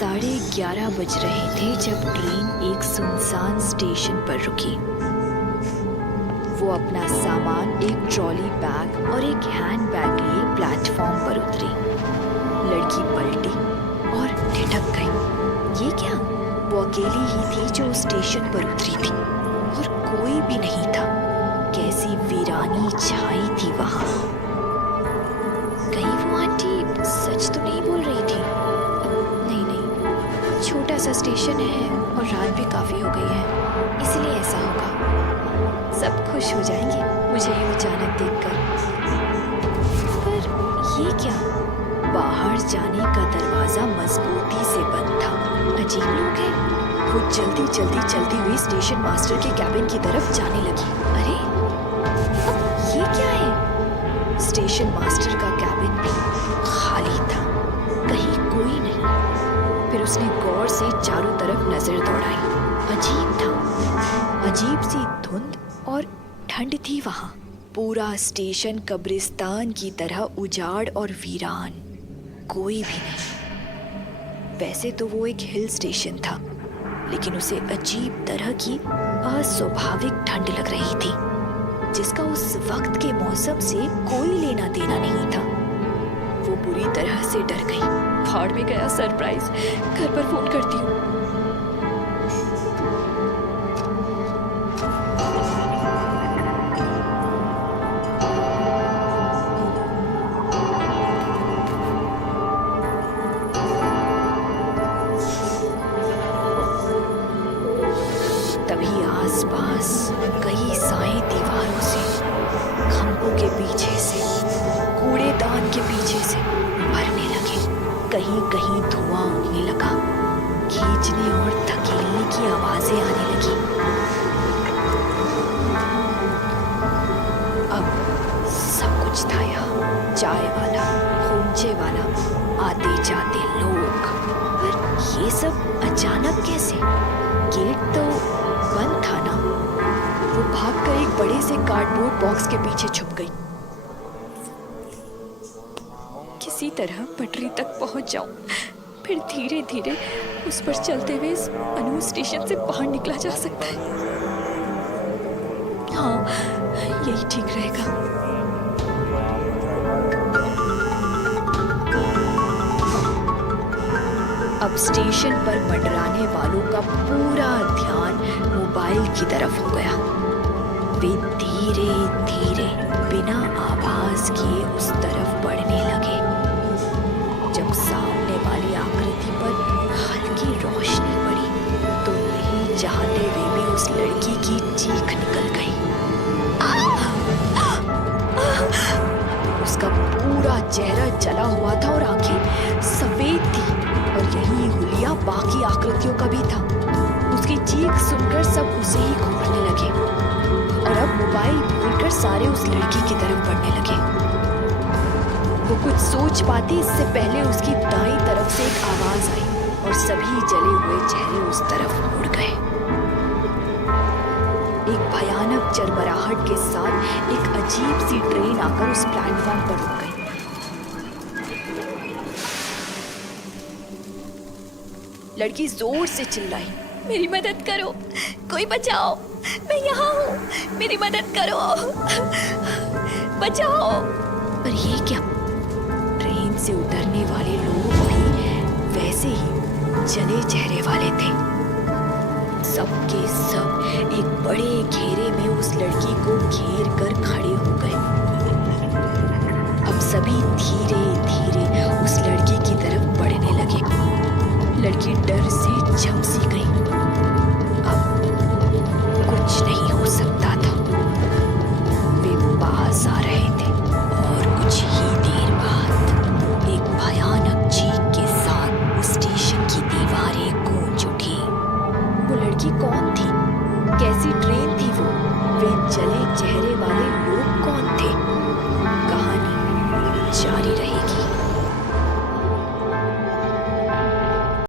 11:30 बज रहे थे जब ट्रेन एक सुनसान स्टेशन पर रुकी। वो अपना सामान, एक ट्रॉली बैग और एक हैंड बैग लिए प्लेटफॉर्म पर उतरी। लड़की पलटी और ठिठक गई। ये क्या? वो अकेली ही थी जो स्टेशन पर उतरी थी और कोई भी नहीं था। कैसी वीरानी छाई थी वहां। कहीं वो आंटी सच तो नहीं बोल रही थी? नहीं, छोटा सा स्टेशन है और रात भी काफी हो गई है, इसलिए ऐसा होगा। सब खुश हो जाएंगे मुझे ये अचानक देखकर। पर ये क्या? बाहर जाने का दरवाजा मजबूती से बंद था। अजीब लोग हैं। वो जल्दी जल्दी चलती हुई स्टेशन मास्टर के कैबिन की तरफ जाने लगी। अरे ये क्या है? स्टेशन मास्टर का कैबिन भी खाली था, कहीं कोई नहीं। फिर उसने गौर से चारों तरफ नजर दौड़ाई। अजीब था, अजीब सी धुंध और ठंड थी वहां। पूरा स्टेशन कब्रिस्तान की तरह उजाड़ और वीरान, कोई भी नहीं। वैसे तो वो एक हिल स्टेशन था, लेकिन उसे अजीब तरह की अस्वाभाविक ठंड लग रही थी, जिसका उस वक्त के मौसम से कोई लेना देना नहीं था। वो बुरी तरह से डर गई। भाड़ में गया सरप्राइज, घर पर फोन करती हूँ। तभी आसपास कई साए दीवारों से, खंभों के पीछे से, कूड़ेदान के पीछे से भरने लगे। कहीं कहीं धुआं उड़ने लगा। खींचने और धकेलने की आवाजें आने लगी। अब सब कुछ था यहाँ। चाय वाला, खोंचे वाला, आते जाते लोग। पर ये सब अचानक कैसे? गेट तो बंद था ना। वो भागकर एक बड़े से कार्डबोर्ड बॉक्स के पीछे छुप गई। किसी तरह पटरी तक पहुंच जाऊं, फिर धीरे धीरे उस पर चलते हुए इस अनूर स्टेशन से बाहर निकला जा सकता है। हाँ, यही ठीक रहेगा। अब स्टेशन पर मंडराने वालों का पूरा ध्यान मोबाइल की तरफ हो गया। वे धीरे धीरे बिना आवाज किए उस तरफ बढ़ने लगे। जब सामने वाली आकृति पर हल्की रोशनी पड़ी तो नहीं चाहते हुए भी उस लड़की की चीख निकल गई। उसका पूरा चेहरा जला हुआ था और आंखें सफेद थी, और यही हुलिया बाकी आकृतियों का भी था। उसकी चीख सुनकर सब उसे ही घूरने लगे और अब मोबाइल भूलकर सारे उस लड़की की तरफ बढ़ने लगे। वो कुछ सोच पाती इससे पहले उसकी दाईं तरफ से एक आवाज आई और सभी जले हुए चेहरे उस तरफ मुड़ गए। एक भयानक चरमराहट के साथ एक अजीब सी ट्रेन आकर उस प्लेटफॉर्म पर रुक गई। लड़की जोर से चिल्लाई, मेरी मदद करो, कोई बचाओ, मैं यहाँ हूँ, मेरी मदद करो, बचाओ। पर ये क्या? ट्रेन से उतरने वाले लोग भी वैसे ही जले चेहरे वाले थे। सबके सब एक बड़े घेरे में उस लड़की को घेर कर खड़े हो गए। अब सभी धीरे धीरे उस लड़की की तरफ बढ़ने लगे। लड़की डर से झमसी गई। अब कुछ नहीं हो सकता था। वे पास आ रहे थे और कुछ ही देर बाद एक भयानक चीख के साथ उस स्टेशन की दीवारें गूंज उठी। वो लड़की कौन थी? कैसी ट्रेन थी वो? वे जले चेहरे वाले